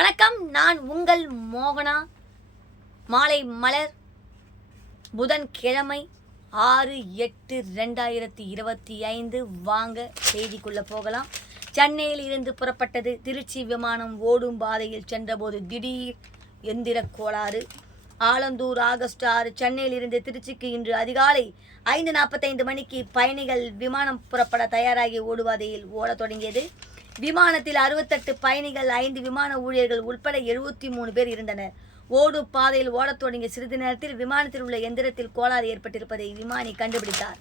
வணக்கம், நான் உங்கள் மோகனா. மாலை மலர், புதன்கிழமை 6/8/2025. வாங்க செய்திக்குள்ள போகலாம். சென்னையில் இருந்து புறப்பட்டது திருச்சி விமானம் ஓடும் பாதையில் சென்றபோது திடீர் எந்திர கோளாறு. ஆலந்தூர் ஆகஸ்ட் 6. சென்னையில் இருந்து திருச்சிக்கு இன்று அதிகாலை 5:45 மணிக்கு பயணிகள் விமானம் புறப்பட தயாராகி ஓடுபாதையில் ஓடத் தொடங்கியது. விமானத்தில் 68 பயணிகள், 5 விமான ஊழியர்கள் உட்பட 73 பேர் இருந்தனர். ஓடும் பாதையில் ஓடத் தொடங்கிய சிறிது நேரத்தில் விமானத்தில் உள்ள எந்திரத்தில் கோளாறு ஏற்பட்டிருப்பதை விமானி கண்டுபிடித்தார்.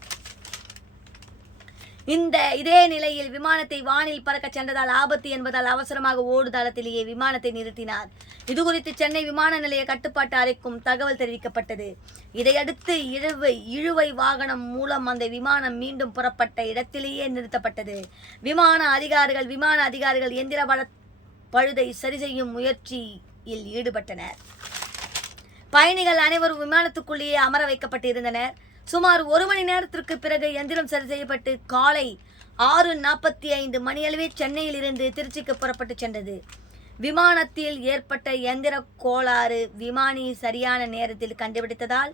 இதே நிலையில் விமானத்தை வானில் பறக்க சென்றதால் ஆபத்து என்பதால் அவசரமாக ஓடுதளத்திலேயே விமானத்தை நிறுத்தினார். இதுகுறித்து சென்னை விமான நிலைய கட்டுப்பாட்டு அறைக்கும் தகவல் தெரிவிக்கப்பட்டது. இதையடுத்து இழுவை வாகனம் மூலம் அந்த விமானம் மீண்டும் புறப்பட்ட இடத்திலேயே நிறுத்தப்பட்டது. விமான அதிகாரிகள் எந்திர பழுதை சரி செய்யும் முயற்சியில் ஈடுபட்டனர். பயணிகள் அனைவரும் விமானத்துக்குள்ளேயே அமர வைக்கப்பட்டிருந்தனர். சுமார் 1 மணி நேரத்திற்கு பிறகு எந்திரம் சரி செய்யப்பட்டு காலை 6:45 மணியளவே சென்னையில் இருந்து திருச்சிக்கு புறப்பட்டு சென்றது. விமானத்தில் ஏற்பட்ட எந்திர கோளாறு விமானி சரியான நேரத்தில் கண்டுபிடித்ததால்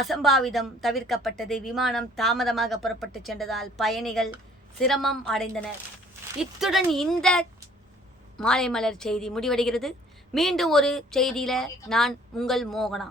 அசம்பாவிதம் தவிர்க்கப்பட்டது. விமானம் தாமதமாக புறப்பட்டு சென்றதால் பயணிகள் சிரமம் அடைந்தனர். இத்துடன் இந்த மாலை மலர் செய்தி முடிவடைகிறது. மீண்டும் ஒரு செய்தியில நான் உங்கள் மோகனா.